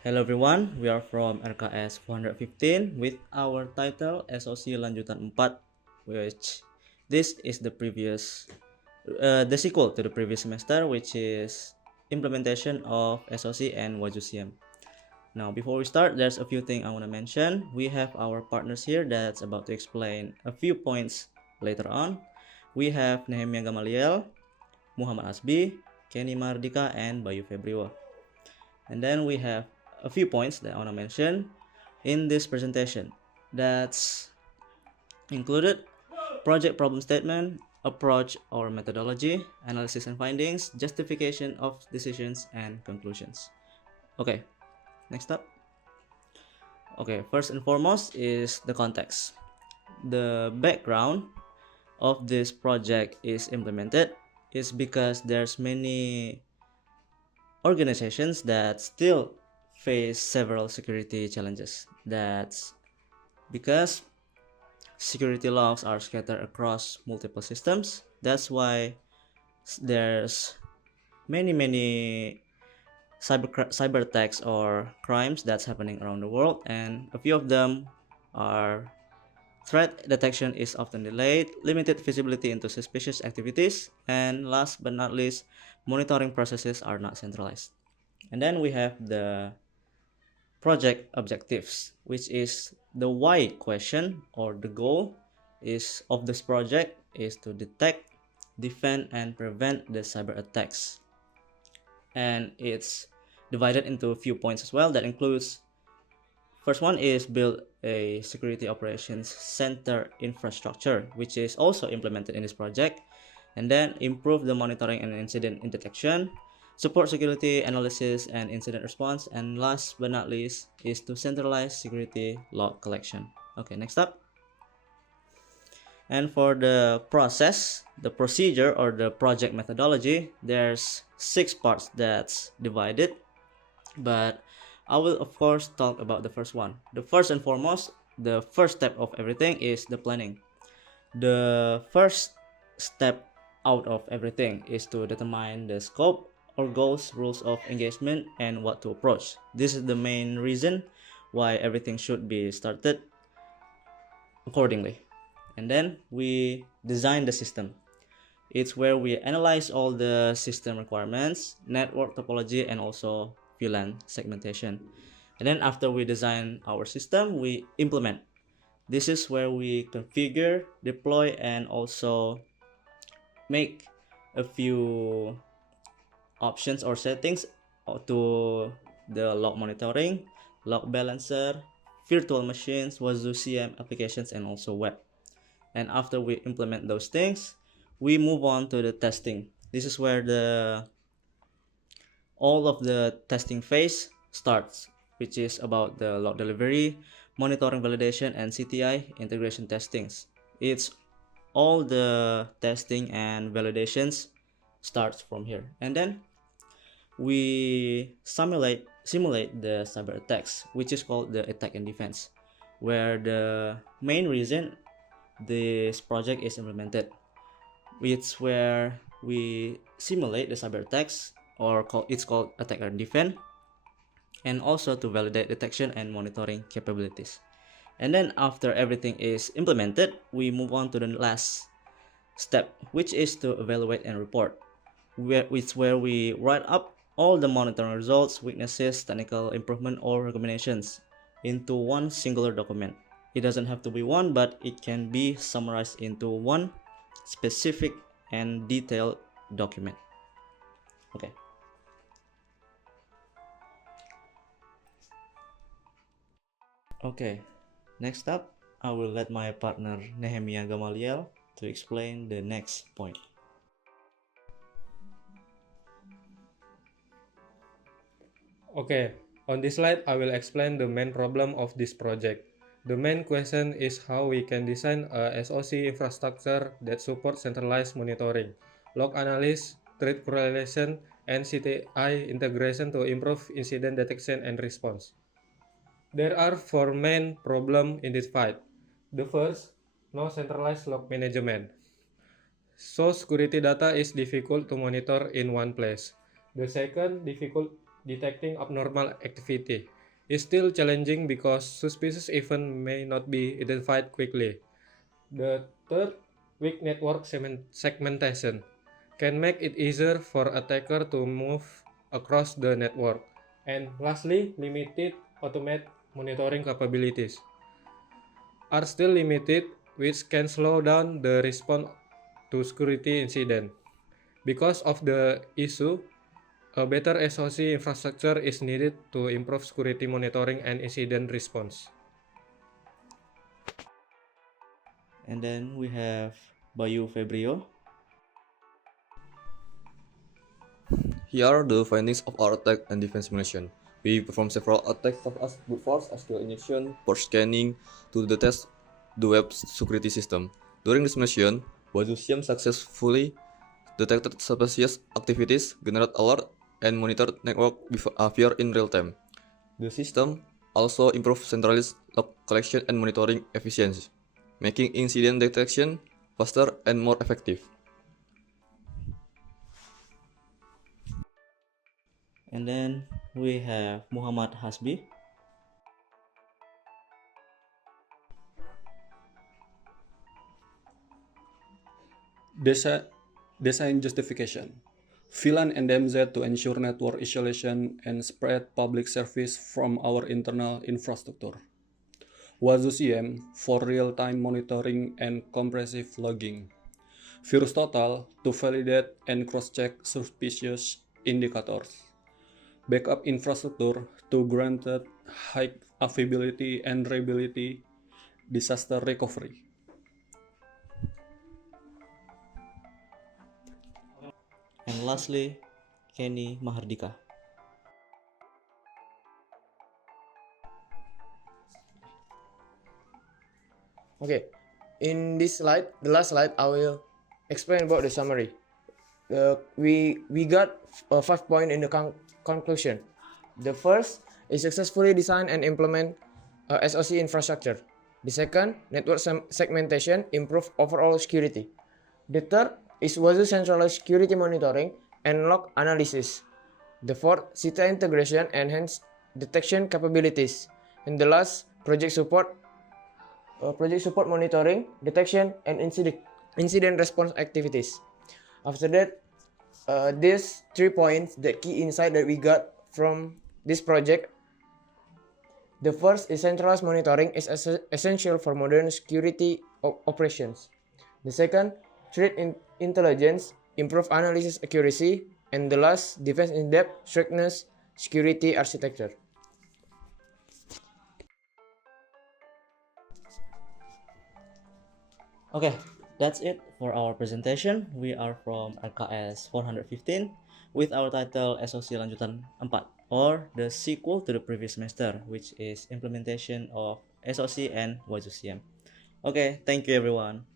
Hello everyone, we are from RKS 415 with our title SOC Lanjutan 4, which this is the sequel to the previous semester, which is implementation of SOC and WAJUCM. Now before we start, there's a few things I want to mention. We have our partners here that's about to explain a few points later on. We have Nehemia Gamaliel, Muhammad Asbi, Kenny Mardika, and Bayu Febriwa. And then we have a few points that I want to mention in this presentation. That's included project problem statement, approach or methodology, analysis and findings, justification of decisions, and conclusions. Okay, next up. Okay, first and foremost is the context. The background of this project is implemented is because there's many organizations that still face several security challenges. That's because security logs are scattered across multiple systems. That's why there's many cyber attacks or crimes that's happening around the world, and a few of them are threat detection is often delayed, limited visibility into suspicious activities, and last but not least, monitoring processes are not centralized. And then we have the project objectives, which is the why question, or the goal is of this project is to detect, defend, and prevent the cyber attacks. And it's divided into a few points as well. That includes, first one is build a security operations center infrastructure, which is also implemented in this project. And then improve the monitoring and incident detection, support security analysis and incident response, and last but not least is to centralize security log collection. Okay, next up. And for the process, the procedure or the project methodology, there's 6 parts that's divided, but I will of course talk about the first one. The first and foremost, the first step of everything is the planning. The first step out of everything is to determine the scope or goals, rules of engagement, and what to approach. This is the main reason why everything should be started accordingly. And then we design the system. It's where we analyze all the system requirements, network topology, and also VLAN segmentation. And then after we design our system, we implement. This is where we configure, deploy, and also make a few options or settings to the log monitoring, log balancer, virtual machines, WASU-CM applications, and also web. And after we implement those things, we move on to the testing. This is where all of the testing phase starts, which is about the log delivery, monitoring validation, and CTI integration testings. It's all the testing and validations starts from here. And then we simulate the cyber attacks, which is called the attack and defense, where the main reason this project is implemented. It's where we simulate the cyber attacks, or it's called attack and defend, and also to validate detection and monitoring capabilities. And then after everything is implemented, we move on to the last step, which is to evaluate and report, where we write up all the monitoring results, weaknesses, technical improvement, or recommendations into one singular document. It doesn't have to be one, but it can be summarized into one specific and detailed document. Okay. Okay, next up, I will let my partner Nehemia Gamaliel to explain the next point. Okay, on this slide I will explain the main problem of this project. The main question is how we can design a SOC infrastructure that supports centralized monitoring, log analysis, threat correlation, and CTI integration to improve incident detection and response. There are 4 main problems identified. The first, no centralized log management. So security data is difficult to monitor in one place. The second, difficult detecting abnormal activity is still challenging because suspicious events may not be identified quickly. The third, weak network segmentation can make it easier for attacker to move across the network. And lastly, limited automated monitoring capabilities are still limited, which can slow down the response to security incident. Because of the issue, a better SOC infrastructure is needed to improve security monitoring and incident response. And then we have Bayu Febrio. Here are the findings of our attack and defense simulation. We performed several attacks such as brute force, SQL injection, port scanning to detect the web security system. During the simulation, Wazusium successfully detected suspicious activities, generated alert, and monitored network behavior in real time. The system also improved centralized log collection and monitoring efficiency, making incident detection faster and more effective. And then we have Muhammad Hasbi. Design justification. VLAN and DMZ to ensure network isolation and spread public service from our internal infrastructure. WazooCM for real-time monitoring and comprehensive logging. VirusTotal to validate and cross-check suspicious indicators. Backup infrastructure to granted high availability and reliability disaster recovery. And lastly, Kenny Mahardika. Okay, in this slide, the last slide, I will explain about the summary. We got 5 points in the conclusion. The first is successfully design and implement SOC infrastructure. The second, network segmentation, improve overall security. The third is Wazoo centralized security monitoring and log analysis. The fourth, CTA integration, enhanced detection capabilities. And the last, project support monitoring, detection, and incident response activities. After that, these 3 points, the key insight that we got from this project. The first is centralized monitoring is essential for modern security operations. The second, threat intelligence, improve analysis accuracy, and the last, defense in depth, strictness, security architecture. Okay, that's it for our presentation. We are from RKS 415 with our title SOC Lanjutan 4, or the sequel to the previous semester, which is implementation of SOC and WazooCM. Okay, thank you everyone.